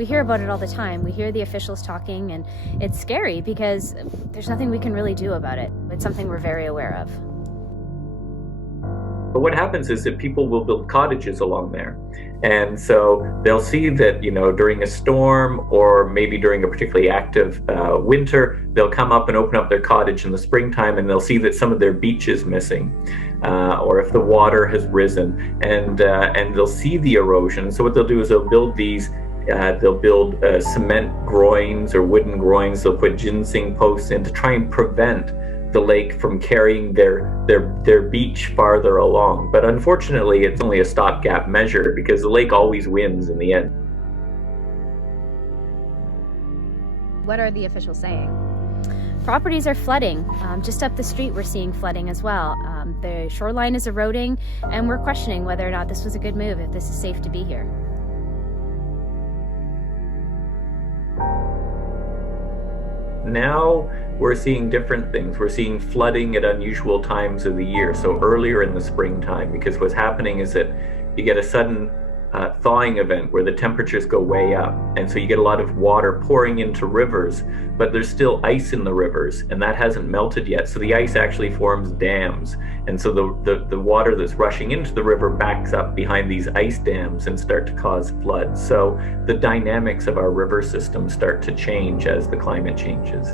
we hear about it all the time. We hear the officials talking, and it's scary because there's nothing we can really do about it. It's something we're very aware of. But what happens is that people will build cottages along there. And so they'll see that, during a storm or maybe during a particularly active winter, they'll come up and open up their cottage in the springtime, and they'll see that some of their beach is missing, or if the water has risen, and they'll see the erosion. So what they'll do is they'll build cement groins or wooden groins. They'll put ginseng posts in to try and prevent the lake from carrying their beach farther along. But unfortunately, it's only a stopgap measure because the lake always wins in the end. What are the officials saying? Properties are flooding. Just up the street, we're seeing flooding as well. The shoreline is eroding, and we're questioning whether or not this was a good move, if this is safe to be here. Now we're seeing different things. We're seeing flooding at unusual times of the year, so earlier in the springtime, because what's happening is that you get a sudden thawing event where the temperatures go way up, and so you get a lot of water pouring into rivers, but there's still ice in the rivers, and that hasn't melted yet, so the ice actually forms dams, and so the water that's rushing into the river backs up behind these ice dams and start to cause floods. So the dynamics of our river system start to change as the climate changes.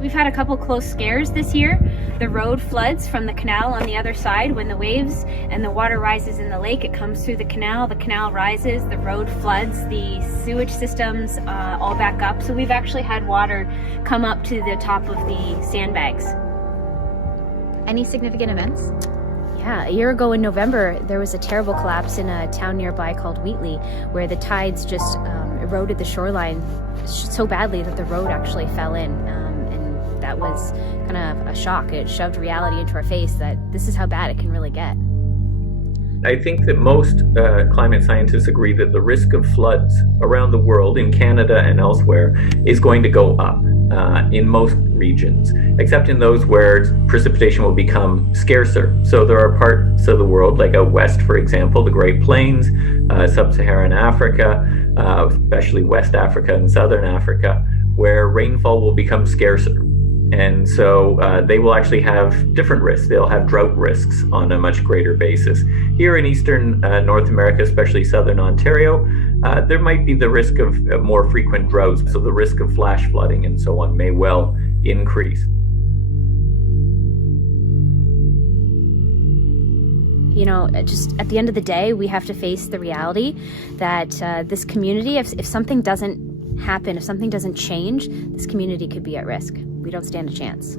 We've had a couple close scares this year. The road floods from the canal on the other side. When the waves and the water rises in the lake, it comes through the canal rises, the road floods, the sewage systems all back up. So we've actually had water come up to the top of the sandbags. Any significant events? Yeah, a year ago in November, there was a terrible collapse in a town nearby called Wheatley, where the tides just eroded the shoreline so badly that the road actually fell in. That was kind of a shock. It shoved reality into our face that this is how bad it can really get. I think that most climate scientists agree that the risk of floods around the world, in Canada and elsewhere, is going to go up in most regions, except in those where precipitation will become scarcer. So there are parts of the world, like out west, for example, the Great Plains, sub-Saharan Africa, especially West Africa and Southern Africa, where rainfall will become scarcer. And so they will actually have different risks. They'll have drought risks on a much greater basis. Here in Eastern North America, especially Southern Ontario, there might be the risk of more frequent droughts. So the risk of flash flooding and so on may well increase. Just at the end of the day, we have to face the reality that this community, if something doesn't happen, if something doesn't change, this community could be at risk. We don't stand a chance.